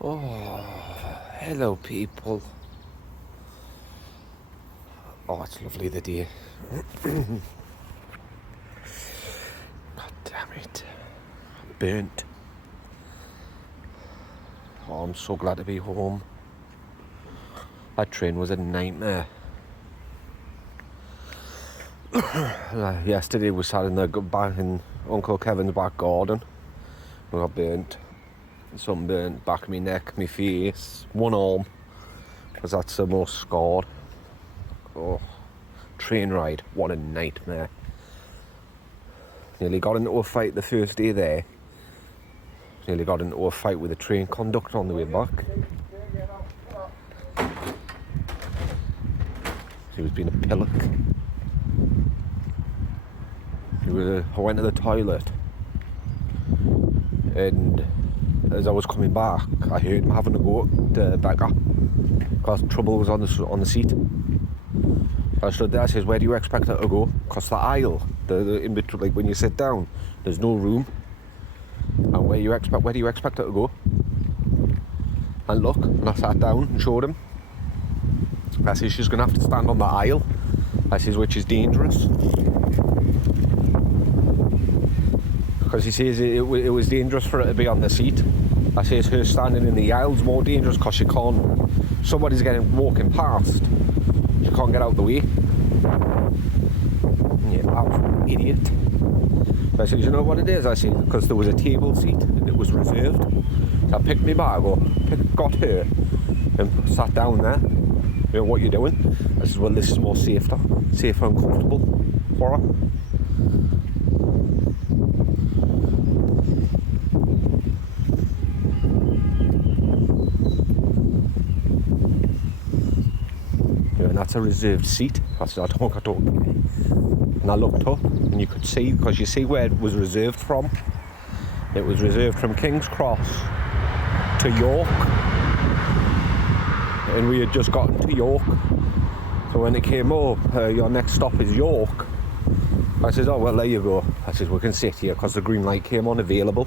Oh, hello, people. Oh, it's lovely the day. God damn it. I'm burnt. Oh, I'm so glad to be home. That train was a nightmare. Yesterday we sat in the back in Uncle Kevin's back garden. We got burnt. Sunburnt, back of my neck, my face, one arm, because that's the most scarred. Oh, train ride, what a nightmare. Nearly got into a fight the first day there. Nearly got into a fight with the train conductor on the way back. He was being a pillock. I went to the toilet, and as I was coming back, I heard him having to go to Becca because trouble was on the seat. I stood there. I says, "Where do you expect her to go?" Because the aisle, the in between, like when you sit down, there's no room. And where do you expect her to go? And look, and I sat down and showed him. I says, "She's gonna have to stand on the aisle." I says, "Which is dangerous." Because he says it was dangerous for her to be on the seat. I says her standing in the aisle's more dangerous because she can't. Somebody's walking past. She can't get out the way. Yeah, absolute idiot. I says, "You know what it is?" I says, "Because there was a table seat and it was reserved." So I picked my bag up, got her, and sat down there. "You know what you're doing?" I says, "Well, this is more safer and comfortable for her." And that's a reserved seat. I said, I don't care. And I looked up, and you could see, because you see where it was reserved from. It was reserved from King's Cross to York. And we had just gotten to York. So when it came up, your next stop is York. I said, "Oh, well, there you go." I said, "We can sit here," because the green light came on, available.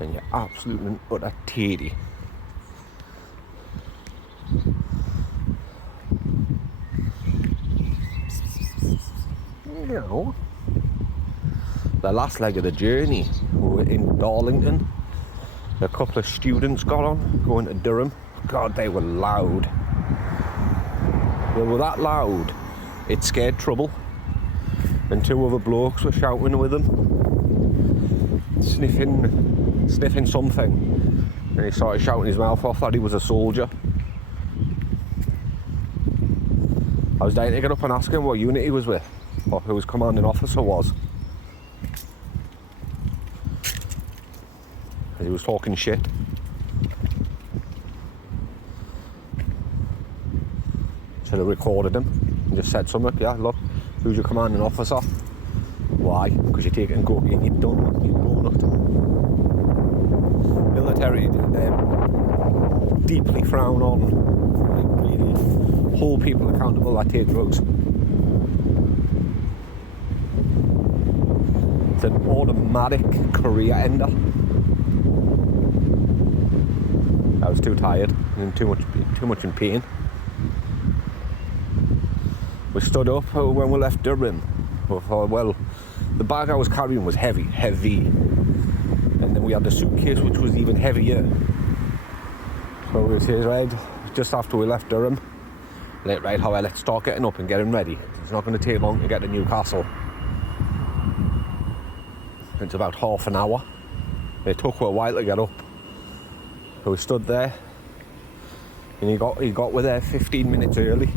And you're absolute and utter teddy. You know, the last leg of the journey, we were in Darlington. A couple of students got on, going to Durham. God, they were loud. They were that loud, it scared trouble. And two other blokes were shouting with them, sniffing something. And he started shouting his mouth off that he was a soldier. I was dying to get up and ask him what unit he was with, or who his commanding officer was. He was talking shit. So I recorded him and just said something. "Yeah, look, who's your commanding officer?" "Why?" "Because you're taking cocaine, you don't, you donut." Military deeply frown on, like, really hold people accountable that take drugs. It's an automatic career ender. I was too tired and too much in pain. We stood up when we left Durham. We thought, well, the bag I was carrying was heavy. And then we had the suitcase, which was even heavier. So we said, right, just after we left Durham, let's start getting up and getting ready. It's not going to take long to get to Newcastle. It's about half an hour. It took a while to get up. So we stood there, and he got with there 15 minutes early.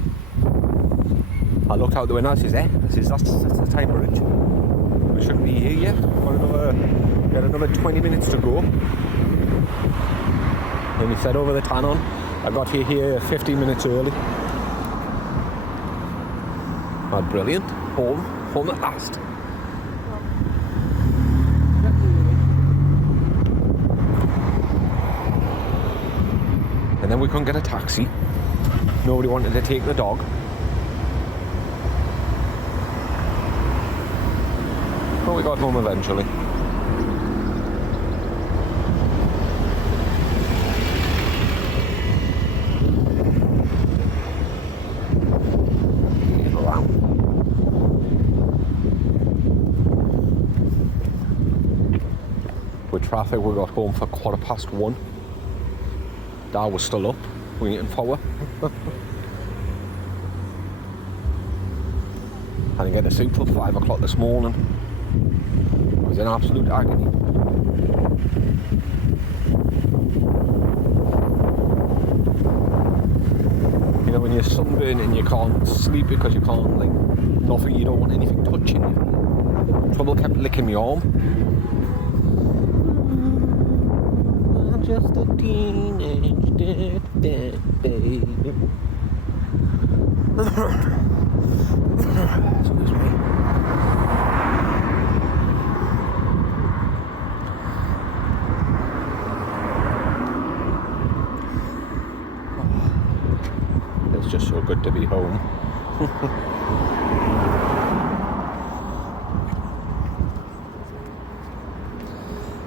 I looked out the window. I says, that's the time we're in. We shouldn't be here yet. We had another 20 minutes to go. And he said, "Over the Tannon, I got here 15 minutes early." Oh, brilliant. Home at last. And then we couldn't get a taxi. Nobody wanted to take the dog. But we got home eventually. traffic. We got home for 1:15. Dad was still up, waiting for her. I didn't get to sleep till 5 o'clock this morning. I was in absolute agony. You know, when you're sunburned and you can't sleep because you can't, like, nothing, you don't want anything touching you. Trouble kept licking my arm. I'm just a teenage baby. Excuse me. It's just so good to be home.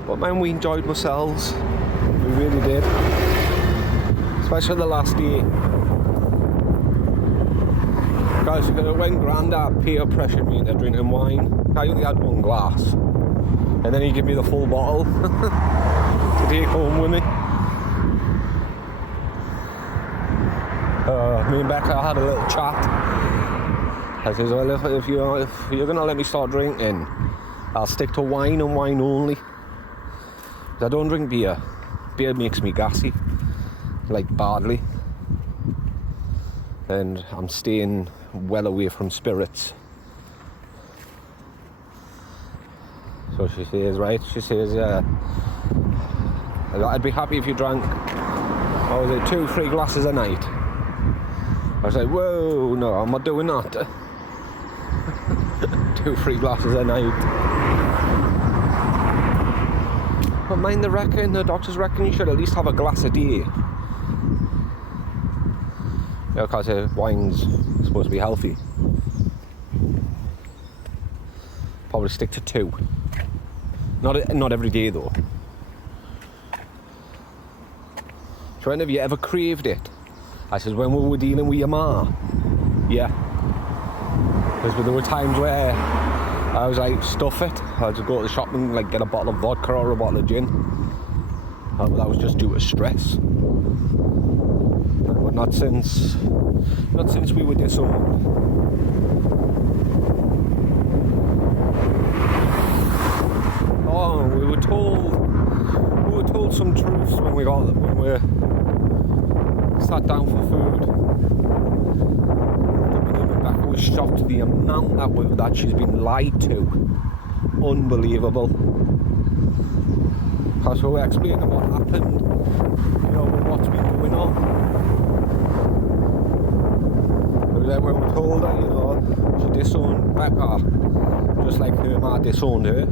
But man, we enjoyed ourselves. We really did. Especially the last day. Guys, when Grandad peer pressured me into drinking wine, I only had one glass. And then he gave me the full bottle to take home with me. Me and Becca had a little chat. I says, well, if you're going to let me start drinking, I'll stick to wine and wine only. I don't drink beer. Beer makes me gassy, like badly. And I'm staying well away from spirits. So she says, right, she says, I'd be happy if you drank, what was it, 2-3 glasses a night. I was like, whoa, no, I'm not doing that. 2-3 glasses a night. But mind the doctors reckon you should at least have a glass a day. Yeah, because wine's supposed to be healthy. Probably stick to 2. Not every day though. So have you ever craved it? I says, when we were dealing with your ma. Yeah. Because there were times where I was like, stuff it. I'd just go to the shop and like get a bottle of vodka or a bottle of gin. But that was just due to stress. But not since we were disowned. Oh, we were told some truths when we sat down for food. I was shocked at the amount that she's been lied to. Unbelievable. Because we were explaining what happened, you know, what's been going on. It was like when we told her, you know, she disowned Becca, just like her ma disowned her.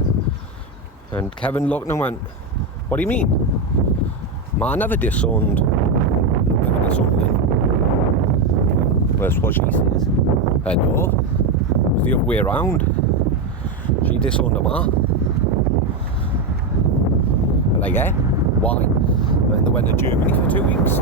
And Kevin looked and went, what do you mean? Ma never disowned him. That's what she says. I know. It's the other way around. She disowned her ma. Like, eh? Why? And then they went to Germany for 2 weeks.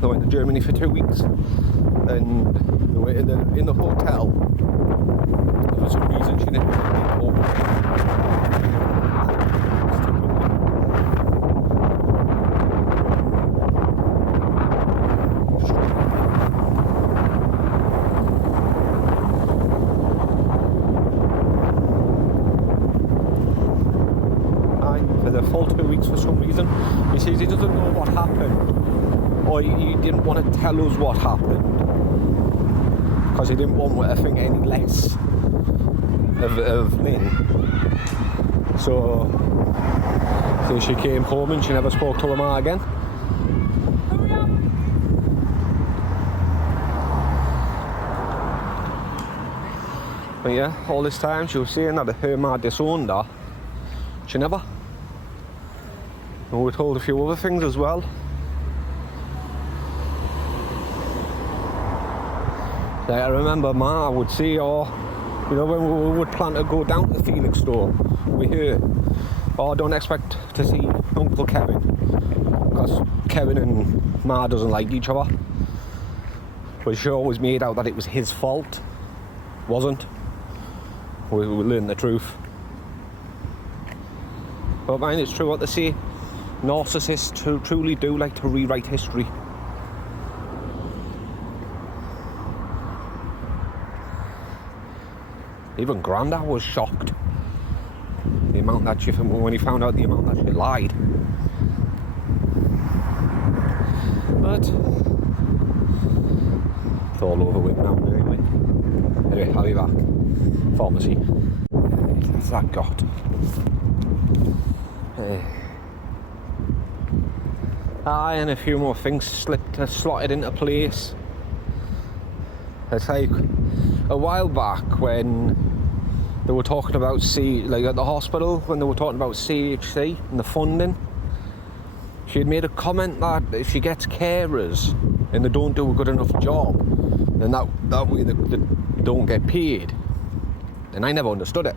They went to Germany for 2 weeks. And they were in the hotel. For some reason she didn't get home. For the full 2 weeks for some reason. He says he doesn't know what happened. Or he didn't want to tell us what happened. Because he didn't want her to think any less of Lynn. So she came home and she never spoke to her ma again. But yeah, all this time she was saying that her ma disowned her. She never. And we were told a few other things as well. Like I remember ma would say, oh, you know, when we would plan to go down to the Felix store with her, oh, don't expect to see Uncle Kevin, because Kevin and ma doesn't like each other. But she always made out that it was his fault. wasn't. We learned the truth. But man, it's true what they say. Narcissists truly do like to rewrite history. Even Grandad was shocked. The amount that she, when he found out the amount that she lied. But it's all over with now anyway. Anyway, I'll be back. Pharmacy. What's that got? And a few more things slotted into place. It's like a while back when they were talking about like at the hospital, when they were talking about CHC and the funding. She had made a comment that if she gets carers and they don't do a good enough job, then that way they don't get paid. And I never understood it.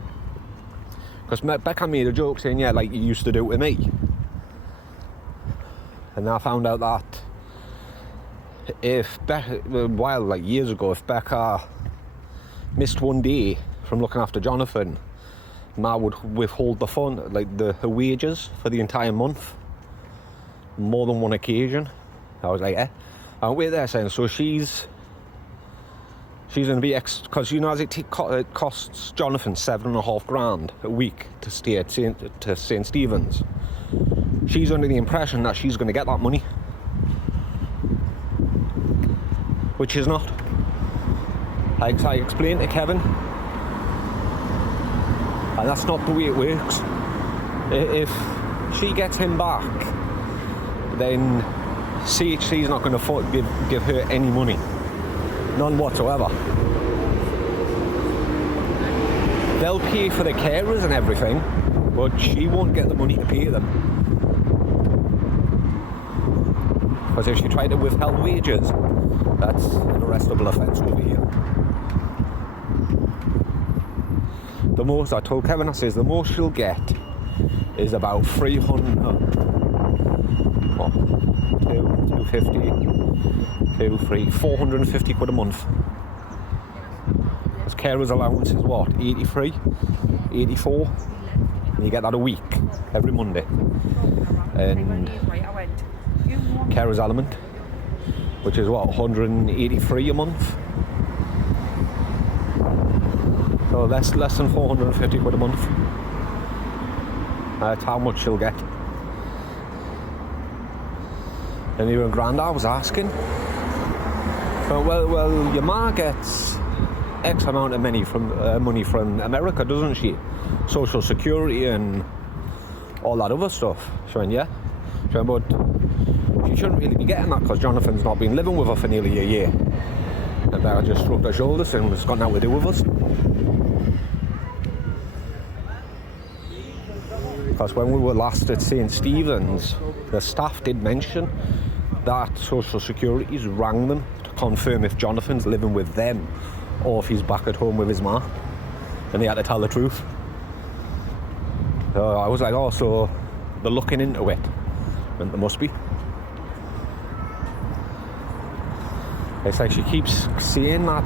Because Becca made a joke saying, yeah, like you used to do to me. And I found out that if Becca, well, like years ago, if Becca missed one day from looking after Jonathan, Ma would withhold the fund, like her wages for the entire month. More than one occasion. I was like, and we're there saying, so she's going to be because you know, as it costs Jonathan $7,500 a week to stay at St. Stephen's. She's under the impression that she's going to get that money, which she's not. Like I explained to Kevin, and that's not the way it works. If she gets him back, then CHC's not going to give her any money. None whatsoever. They'll pay for the carers and everything, but she won't get the money to pay them. Because if she tried to withhold wages, that's an arrestable offence over here. The most, I told Kevin, I says, the most she'll get is about 450 quid a month. Because carers allowance is what, 83, 84, and you get that a week, every Monday. And carers element, which is what, 183 a month. So less than 450 quid a month. That's how much she'll get. And even Grandad was asking, well, your ma gets X amount of money from America, doesn't she? Social Security and all that other stuff. She went, yeah. She went, but she shouldn't really be getting that because Jonathan's not been living with her for nearly a year. And I just shrugged her shoulders and it's got nothing to do with us. Because when we were last at St. Stephen's, the staff did mention that Social Security's rang them to confirm if Jonathan's living with them or if he's back at home with his ma. And they had to tell the truth. So I was like, oh, so they're looking into it. And there must be. It's like she keeps saying that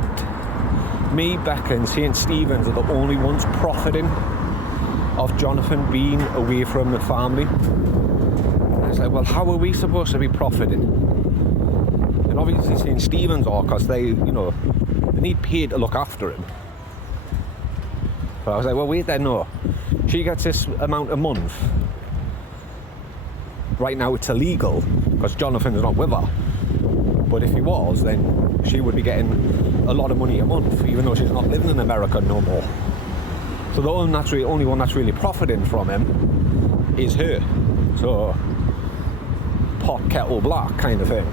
me, Becca and St. Stephen's are the only ones profiting of Jonathan being away from the family. And it's like, well, how are we supposed to be profiting? And obviously St. Stephen's are, because they need paid to look after him. But I was like, well, wait there, no. She gets this amount a month. Right now it's illegal because Jonathan's not with her. But if he was, then she would be getting a lot of money a month, even though she's not living in America no more. So the only one that's really profiting from him is her. So pot, kettle, black kind of thing.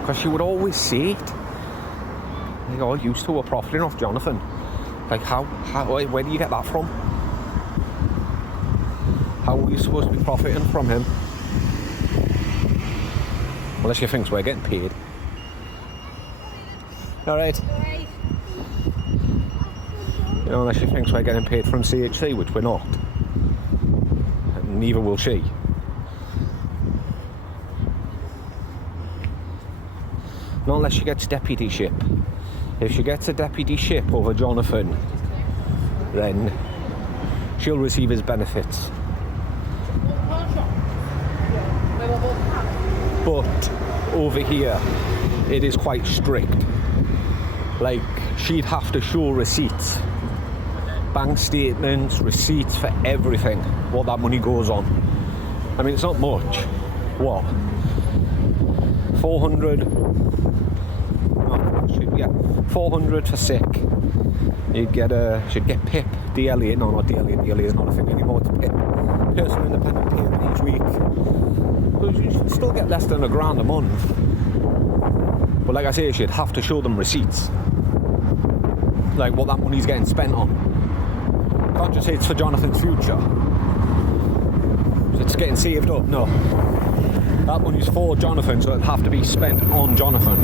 Because she would always say it. Like, oh, you two are profiting off Jonathan. Like, how, where do you get that from? How are we supposed to be profiting from him? Unless she thinks we're getting paid. Alright. You know, unless she thinks we're getting paid from CHC, which we're not. And neither will she. Not unless she gets deputyship. If she gets a deputyship over Jonathan, then she'll receive his benefits. But over here, it is quite strict. Like, she'd have to show receipts, bank statements, receipts for everything, what that money goes on. I mean, it's not much. What? 400? Yeah, 400 for sick. She'd get PIP, DLA, no, not DLA, DLA is not a thing anymore, it's PIP, personal independent payment each week. But you should still get less than £1,000 a month. But like I say, she'd have to show them receipts. Like what that money's getting spent on. Can't just say it's for Jonathan's future. It's getting saved up, no. That money's for Jonathan, so it'd have to be spent on Jonathan.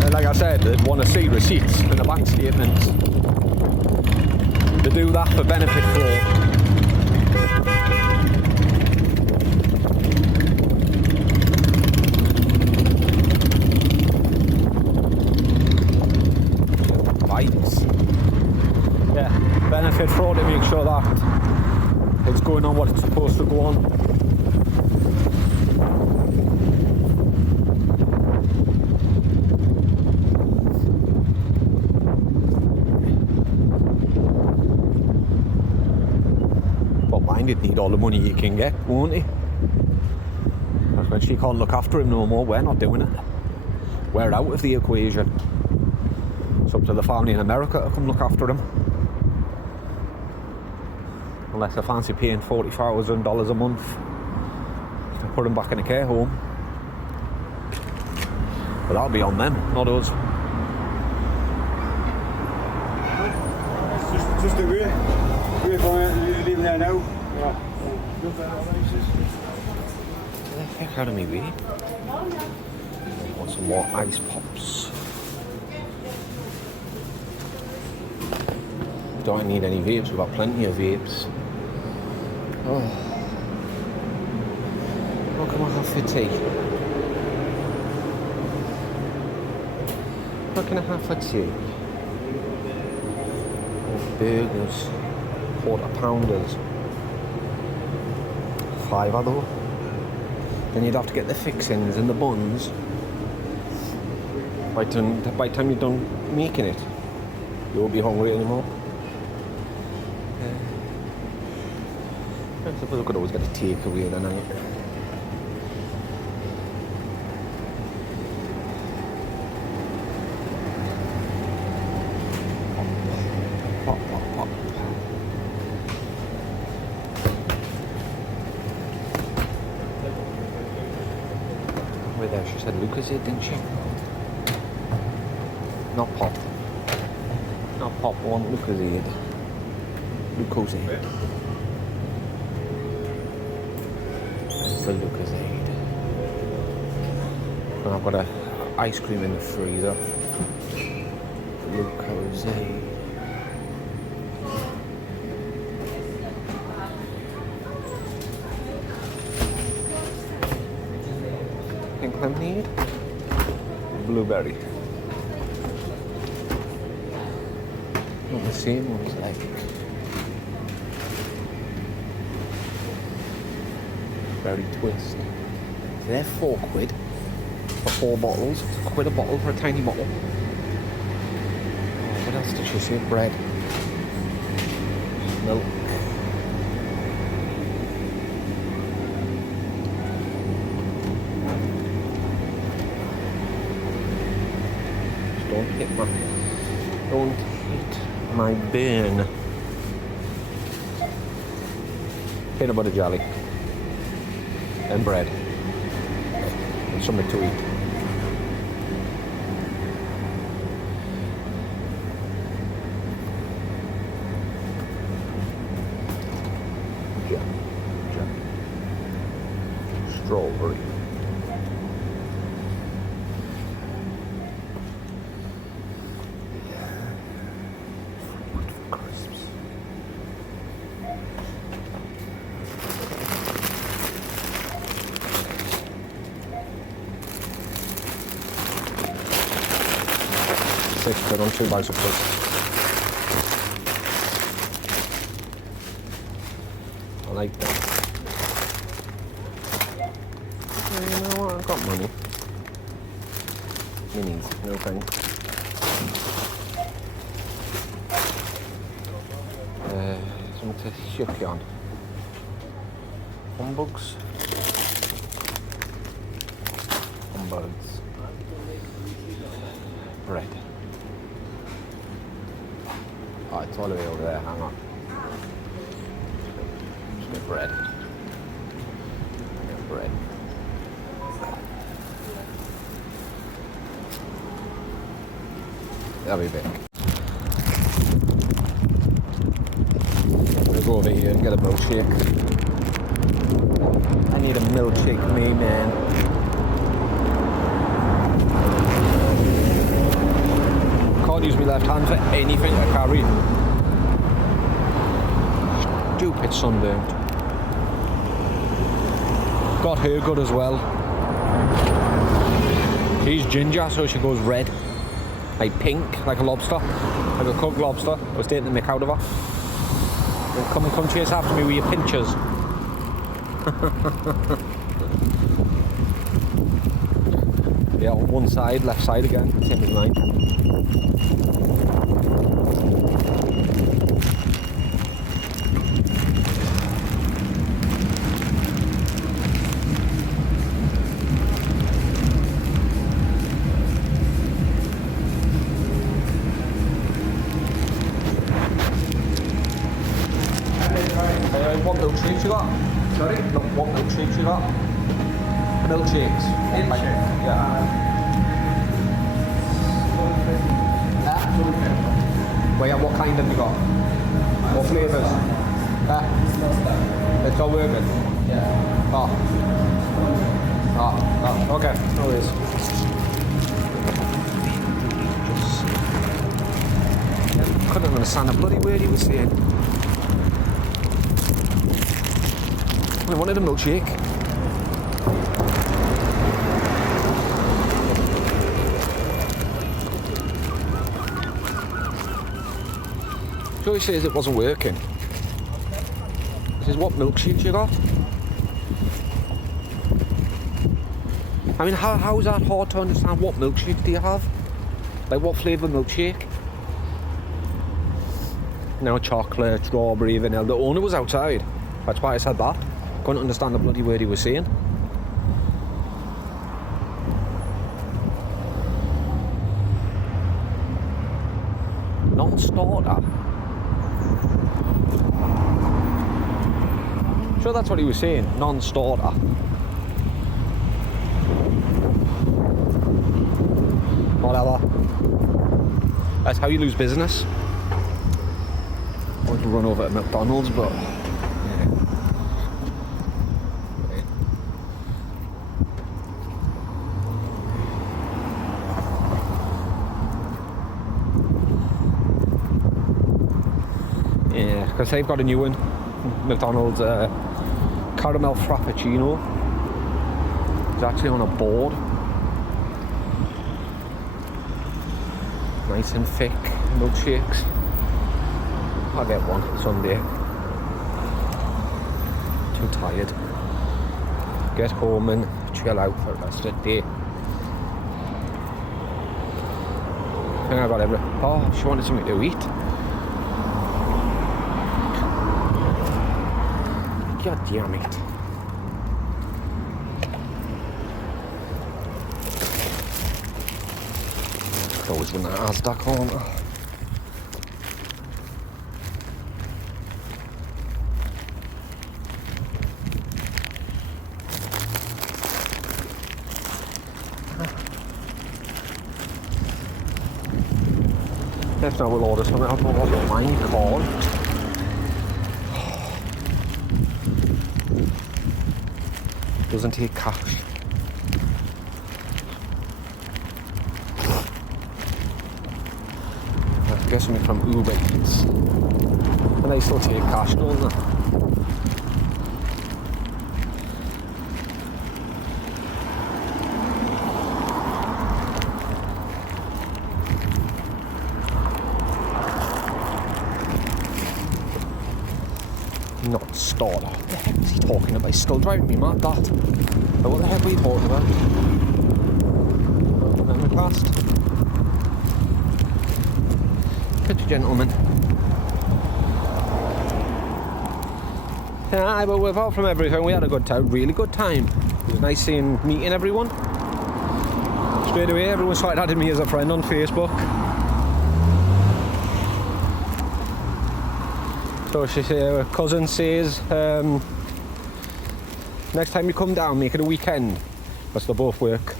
And like I said, they'd want to see receipts and a bank statement. They do that for benefit fraud. Yeah, benefit fraud to make sure that it's going on what it's supposed to go on. But mind, you'd need all the money you can get, won't you? Because when she can't look after him no more, we're not doing it. We're out of the equation. It's up to the family in America to come look after him. Unless I fancy paying $40,000 a month to put him back in a care home. But that'll be on them, not us. Just a way. We're leaving there now. Get the heck out of me, really. Want some more ice pops. Don't need any vapes, we've got plenty of vapes. Oh. What can I have for tea? What can I have for tea? Oh, burgers, quarter pounders. £5 though. Then you'd have to get the fixings and the buns. By the time you're done making it, you won't be hungry anymore. I suppose I could always get a takeaway tonight. Pop, pop, pop. Wait there, she said Lucozade, didn't she? Not pop. Not pop, I want Lucozade. Lucozade. For Lucozade. And I've got a ice cream in the freezer. Lucozade. Pink lemonade. Blueberry. Not the same ones like. Berry twist. They're £4 for 4 bottles. It's £1 a bottle for a tiny bottle. Oh, what else did she say? Bread. Milk. Just don't hit my bin. Peanut butter jelly. And bread. And something to eat. Jam. Strawberry. Crisps. They're not too bad sometimes. I like them. You know what? I've got money. Minis, no thanks. Something to ship you on. Humbugs. Humbugs. Bread. Oh, it's all the way over there. Hang on. Just get bread. Get bread. That'll be big. I'm gonna go over here and get a milkshake. I need a milkshake for me, man. Can't use my left hand for anything to carry. Stupid sunburned. Got her good as well. She's ginger, so she goes red. Like pink, like a lobster. Like a cooked lobster. I was taking the mick out of her. Then come chase after me with your pinchers. Yeah, on one side, left side again, same as mine. What milkshakes you got? Sorry? What milkshakes you got? Milkshakes. Milkshake. Yeah. Wait, what kind have you got? What flavours? It's all working? Yeah. Oh, okay. No worries. Couldn't understand a bloody word he was saying. I wanted a milkshake. So he says it wasn't working. He says, what milkshakes you got? I mean, how is that hard to understand? What milkshake do you have? Like, what flavour milkshake? No, chocolate, strawberry, vanilla. The owner was outside. That's why I said that. Couldn't understand the bloody word he was saying. Non-starter. Sure, that's what he was saying. Non-starter. Whatever. That's how you lose business. I want to run over to McDonald's, but because they've got a new one, McDonald's caramel frappuccino. It's actually on a board, nice and thick milkshakes. I'll get one Sunday. Too tired. Get home and chill out for the rest of the day. I think I got everything. Oh, she wanted something to eat. God damn it. Close the Nasdaq on. If not, we'll order something. I don't know what mine called. Doesn't take cash. I get something from Uber Eats. And they still take cash, don't they? Not starter. What the heck is he talking about? He's still driving me mad, that. But what the heck are you talking about? Let me past. Pretty gentleman. Yeah, but apart from everything, we had a good time, really good time. It was nice meeting everyone. Straight away, everyone started adding me as a friend on Facebook. So her cousin says, next time you come down, make it a weekend, because they both work.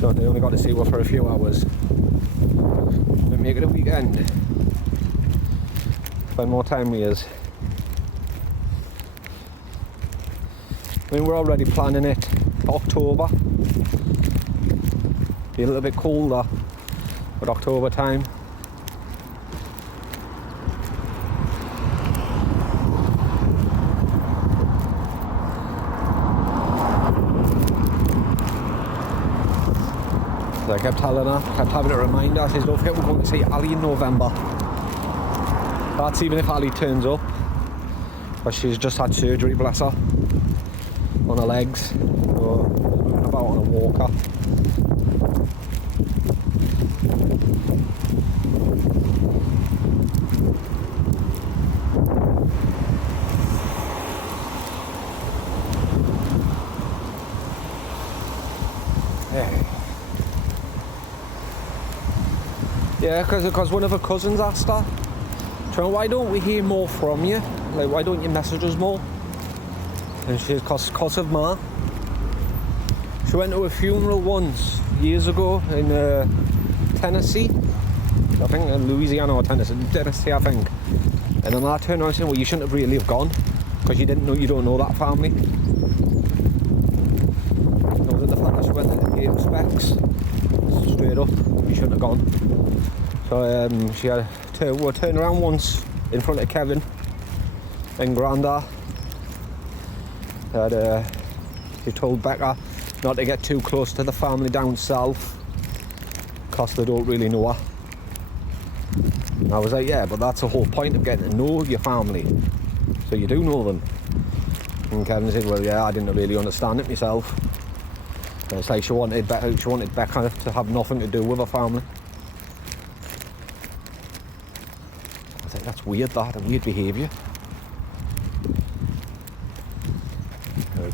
So they only got to see her for a few hours. But make it a weekend. Spend more time with us. I mean, we're already planning it for October. Be a little bit colder at October time. So I kept telling her, kept having a reminder. I says, don't forget we're going to see Ali in November. That's even if Ali turns up. But she's just had surgery, bless her, on her legs. So we're moving about on a walker. Yeah, because one of her cousins asked her, why don't we hear more from you? Like, why don't you message us more? And she says, cause of Ma. She went to a funeral once, years ago, in Tennessee. I think in Louisiana or Tennessee, I think. And then I turned around and said, well, you shouldn't have really have gone, because you don't know that family. So was it the fact that she went to the game specs? Straight up, you shouldn't have gone. So she had to turn around once in front of Kevin and Granda. He told Becca not to get too close to the family down south because they don't really know her. And I was like, yeah, but that's the whole point of getting to know your family, so you do know them. And Kevin said, well, yeah, I didn't really understand it myself. And it's like she wanted Becca to have nothing to do with her family. I think that's weird, weird behaviour.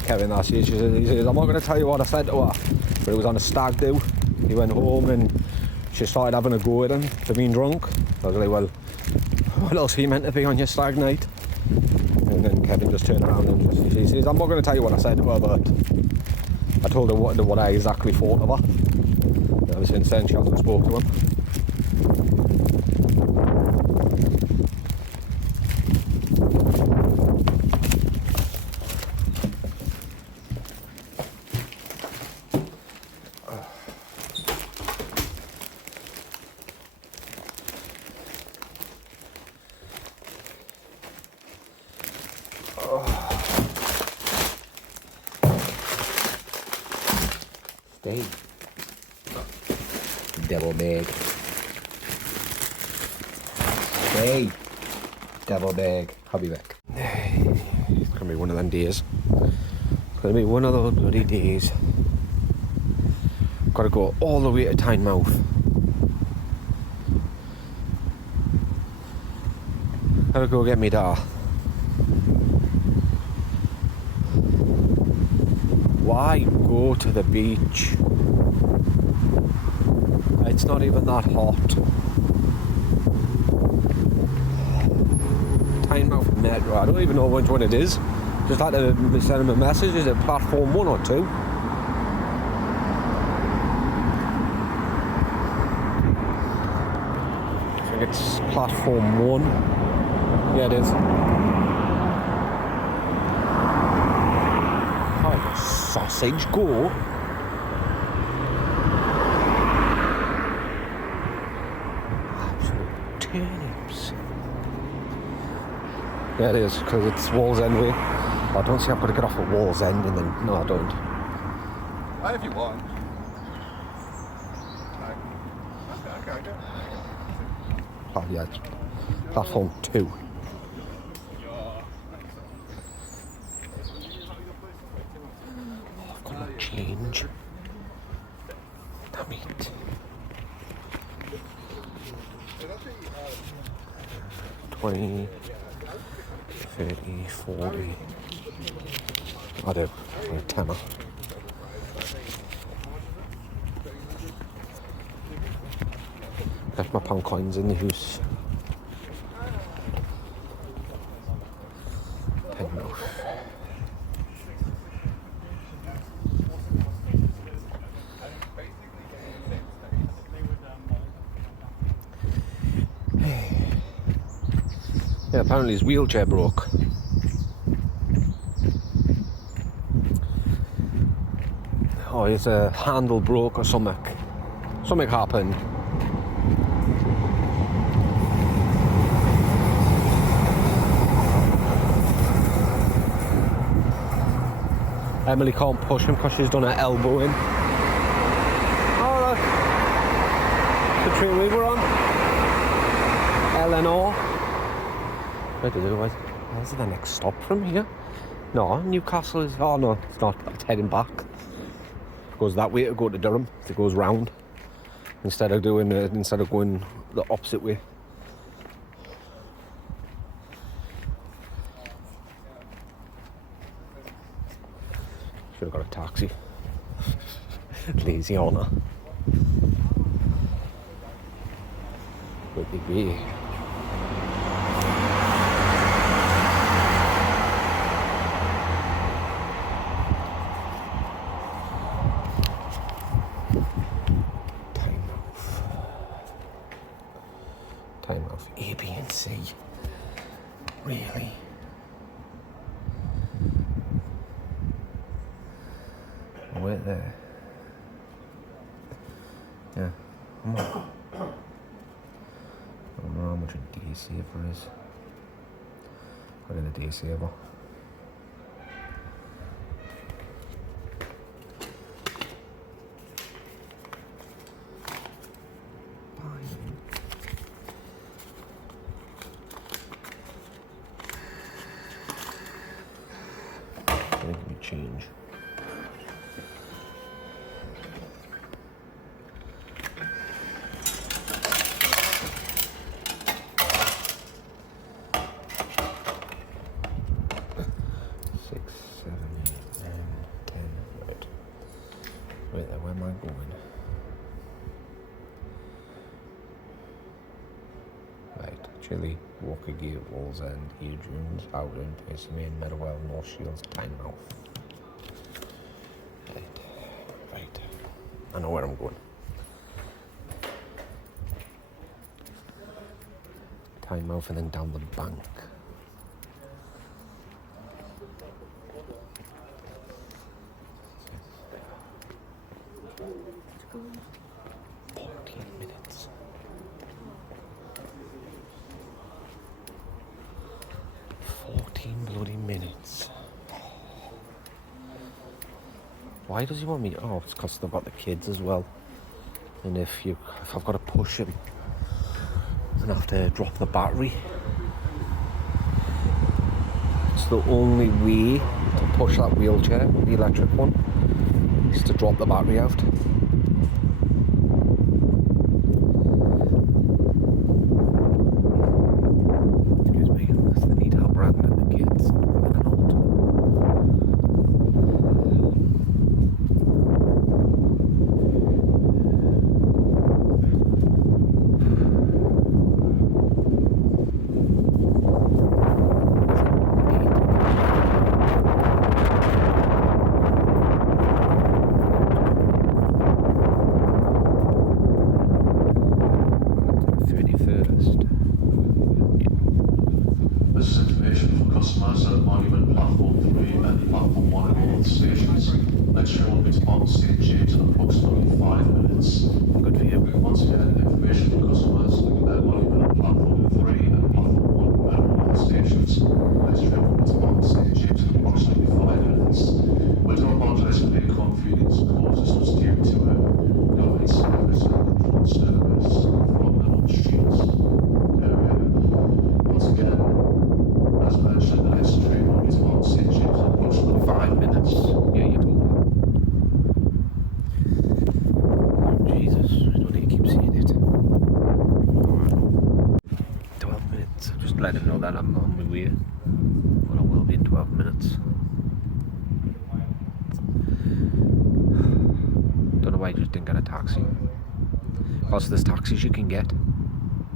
Kevin asked he says, I'm not going to tell you what I said to her, but it was on a stag do. He went home and she started having a go at him for being drunk. I was like, well, what else are you meant to be on your stag night? And then Kevin just turned around and he says, I'm not going to tell you what I said to her, but I told her what I exactly thought of her. And ever since then, she hasn't spoke to him. Stay. Devil bag. Stay. Devil bag. I'll be back. It's gonna be one of them days. It's gonna be one of those bloody days. Gotta go all the way to Tynemouth. Gotta go get me dad. Why go to the beach? It's not even that hot. Tynemouth Metro, I don't even know which one it is. Just had to send him a message. Is it platform 1 or 2? I think it's platform 1. Yeah, it is. Sausage go. Absolute turnips. Yeah, it is, because it's Wallsend way. I don't see I've got to get off at Wallsend and then... No, I don't. Why if you want. Okay. Oh, yeah, it's platform 2. change. Damn it. 20, 30, 40. I do. A tenner. Left my pound coins in the house. £10. Yeah, apparently his wheelchair broke. Oh, his handle broke or something. Something happened. Emily can't push him because she's done her elbow in. Oh, look. The train we were on. Eleanor. Where did it go? Where's the next stop from here? No, Newcastle is... Oh, no, it's not. It's heading back. It goes that way to go to Durham. It goes round. Instead of going the opposite way. Should have got a taxi. Lazy on her. Would be. Time off. A, B and C. Really? Wait there. Yeah. I don't know how much a day saver is. Put in a day saver. Give me change. Wait there, where am I going? Right, Chile, Walker Gate, Wallsend, Adrian's, Outland, Pacemain, Meadowell, North Shields, Tynemouth. Right. I know where I'm going. Tynemouth and then down the bank. Bloody minutes. Why does he want me? Oh, it's because they've got the kids as well. And if I've got to push him, I'm gonna have to drop the battery. It's the only way to push that wheelchair, the electric one, is to drop the battery out. So just let him know that I'm on my way. Well, I will be in 12 minutes. Don't know why I just didn't get a taxi. Also, there's taxis you can get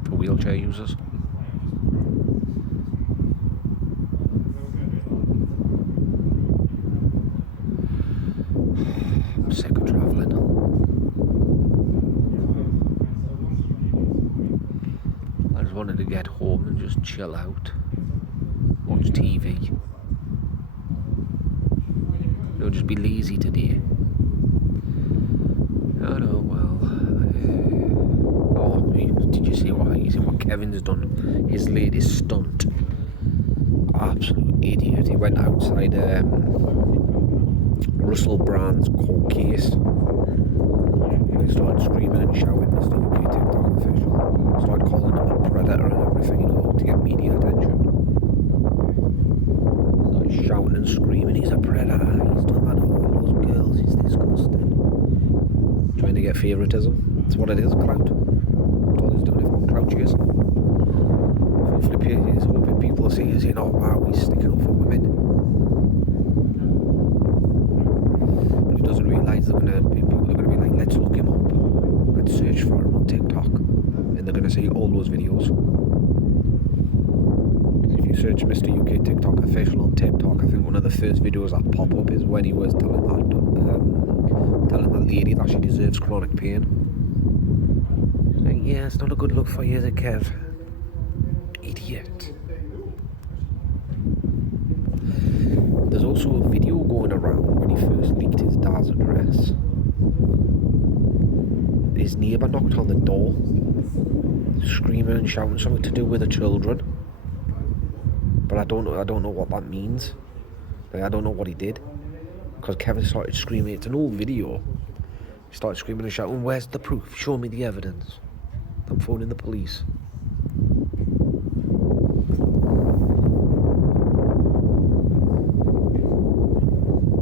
for wheelchair users. I'm sick of travelling. I just wanted to get home and just chill out. Watch TV. You know, just be lazy today. Oh no, well. Did you see what Kevin's done? His latest stunt. Absolute idiot. He went outside Russell Brand's court case. He started screaming and shouting as the UK TikTok official. Started calling him a predator and everything, you know, to get media attention. Started shouting and screaming, he's a predator, he's done that to all those girls, he's disgusting. Trying to get favouritism. That's what it is, clout. That's all he's doing it for, clout chasing. Hopefully he's hoping people will see him saying, oh wow, he's sticking up for women. But he doesn't realise people are going to be like, let's look him up. Let's search for him on TikTok. And they're going to see all those videos. If you search Mr. UK TikTok official on TikTok, I think one of the first videos that pop up is when he was telling that lady that she deserves chronic pain. She's like, yeah, it's not a good look for you, is it, Kev? Idiot. There's also a video going around when he first leaked his dad's address. His neighbour knocked on the door, screaming and shouting something to do with the children. But I don't know what that means. Like, I don't know what he did. Because Kevin started screaming. It's an old video. He started screaming and shouting, where's the proof? Show me the evidence. I'm phoning the police.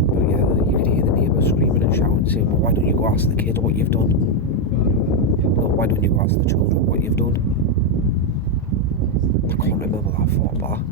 But yeah, you could hear the neighbour screaming and shouting, saying, well, why don't you go ask the kids what you've done? Well, why don't you go ask the children what you've done? I can't remember that far back.